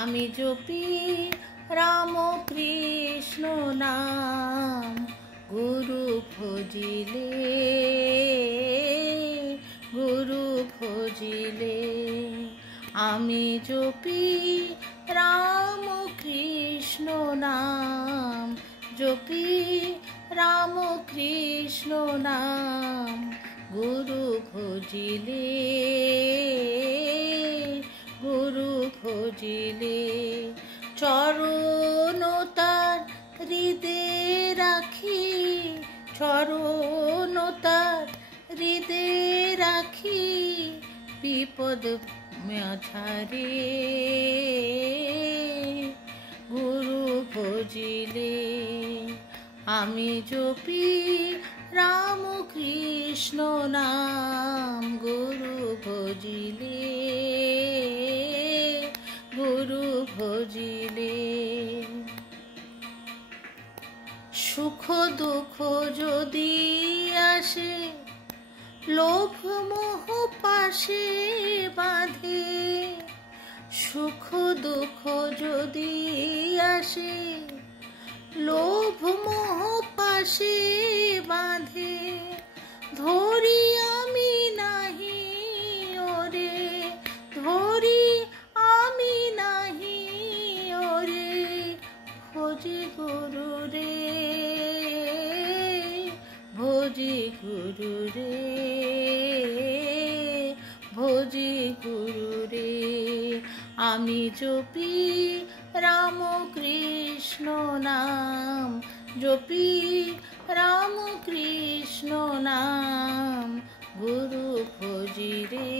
আমি জপি রাম কৃষ্ণ নাম, গুরু ভজিলে গুরু ভজিলে। আমি জপি রাম কৃষ্ণ নাম, জপি রাম কৃষ্ণ নাম, গুরু ভজিলে গুরু ভজিলে। চরণ তার হৃদে রাখি, চরণ তার হৃদে রাখি, বিপদ মাঝারে গুরু ভজিলে। আমি জপি রাম কৃষ্ণ নাম, গুরু ভজিলে গুরু ভজিলে। সুখ দুঃখ যদি আসে, লোভ মোহ পাশে বাঁধে। সুখ দুঃখ যদি আসে, লোভ মোহ পাশে বাঁধে। ধরি আমি নাহি ওরে, ধরি আমি নাহি ওরে, ভজি গুরু রে ভজি গুরু রে ভজি গুরু রে। আমি জপি রাম কৃষ্ণ নাম, জপি রাম কৃষ্ণ নাম, গুরু ভজিরে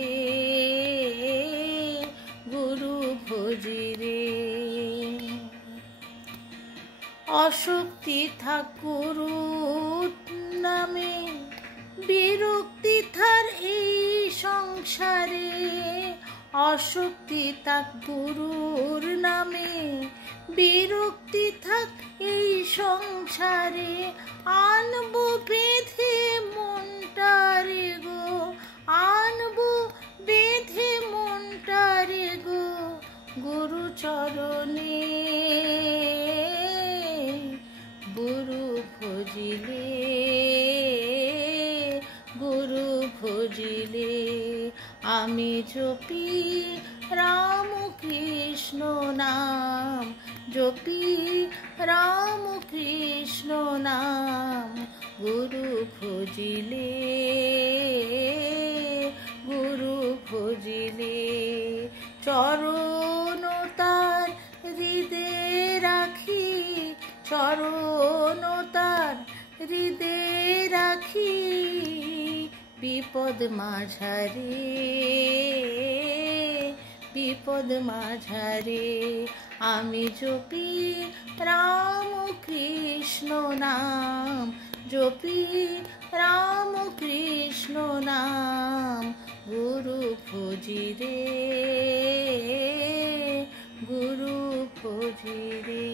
গুরু ভজিরে। অশক্তি থাক গুরু নামে, বিরক্তি থার এই সংসারে। অশক্তি থাক গুরুর নামে, বিরক্তি থাক এই সংসারে। আনবো বেঁধে মনটারে গো, আনবো বেঁধে মনটারে গো, গুরু চরণে গুরু ভজিলে গুরু ভজিলে। আমি জপি রাম কৃষ্ণ নাম, জপি রাম কৃষ্ণ নাম, গুরু ভজিলে গুরু ভজিলে। চরণ তার হৃদে রাখি, চরণ তার হৃদে রাখি, বিপদ মাঝারে বিপদ মাঝারে। আমি জপি রাম কৃষ্ণ নাম, জপি রাম কৃষ্ণ নাম, গুরু ভজিরে গুরু ভজিরে।